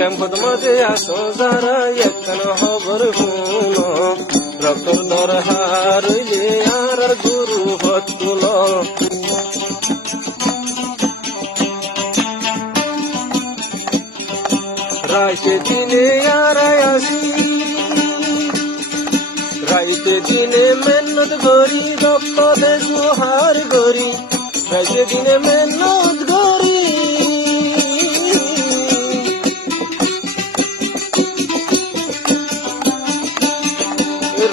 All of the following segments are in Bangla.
ক্যাম্পত মাঝে আসো যারা একখান খবর শুনো রক্তর দরহার হইলে আর গুরু হত তুল রাইতে দিনে আর আসি রাইতে দিনে মেহনত করি রক্ত দে জোহার করি রাইতে দিনে মেহনত করি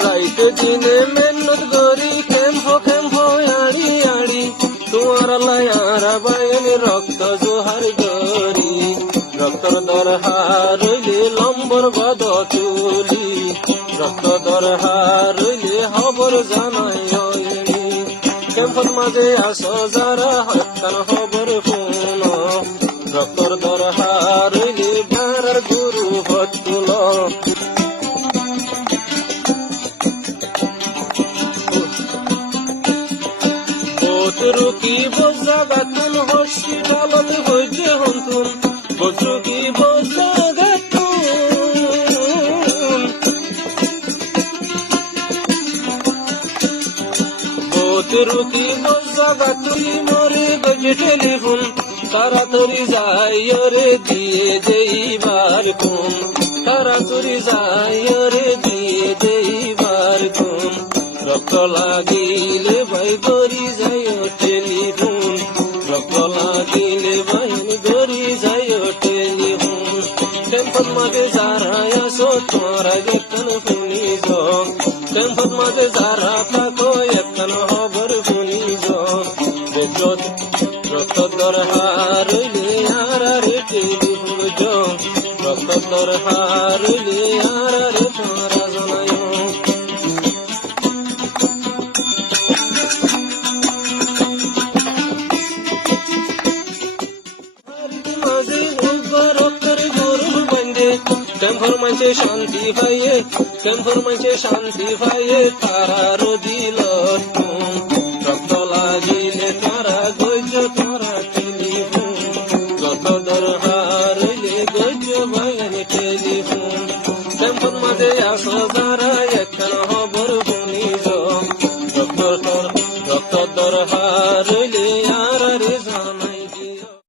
রাইতে দিনে মেহনত করি ক্যাম্প আড়ি আড়ি তোমার লায়ার বাইন রক্ত জোহার করি রক্তর দরহার হইলে লম্বর গদ তুলি রক্ত দরহার হইলে খবর জানাই ক্যাম্পর মাঝে আসো যারা হত্যার খবর শুন রক্তর দরহার হইলে ভাড়ার গুরু হত তুল বজরুকি বজাগাতুন হসপিটালত হইছে হন্তুন বজরুকি বজাগাতুন বজরুকি বজাগাতুন মরে গজে টেলিফোন তাড়াতাড়ি যাই রে দিয়ে দেইবার কোন তাড়াতাড়ি যাই রে দিয়ে দেইবার কোন রক্ত লাগিলে ভাই গরি যাই টেলিফোন রক্ত লাগিলে বাহিন গরি যাই টেলিফোন ক্যাম্পত মাঝে যারা আসো তোমরা একখান শুনি ক্যাম্পত মাঝে যারা থাকো একখান খবর শুনি রক্ত দরহার হইলে আর টেলিফোন রক্ত দরহার হইলে আর তোমরা জানায় ক্যাম্পর মাঝে শান্তি পাইয়ে ক্যাম্পর মাঝে শান্তি পাইয়ে তারা রদিল রক্ত লাগিলে তারা গজ তারা টেলিফোন যত দরহার হইলে গজ ভাইন টেলিফোন ক্যাম্পর মাঝে আসো যারা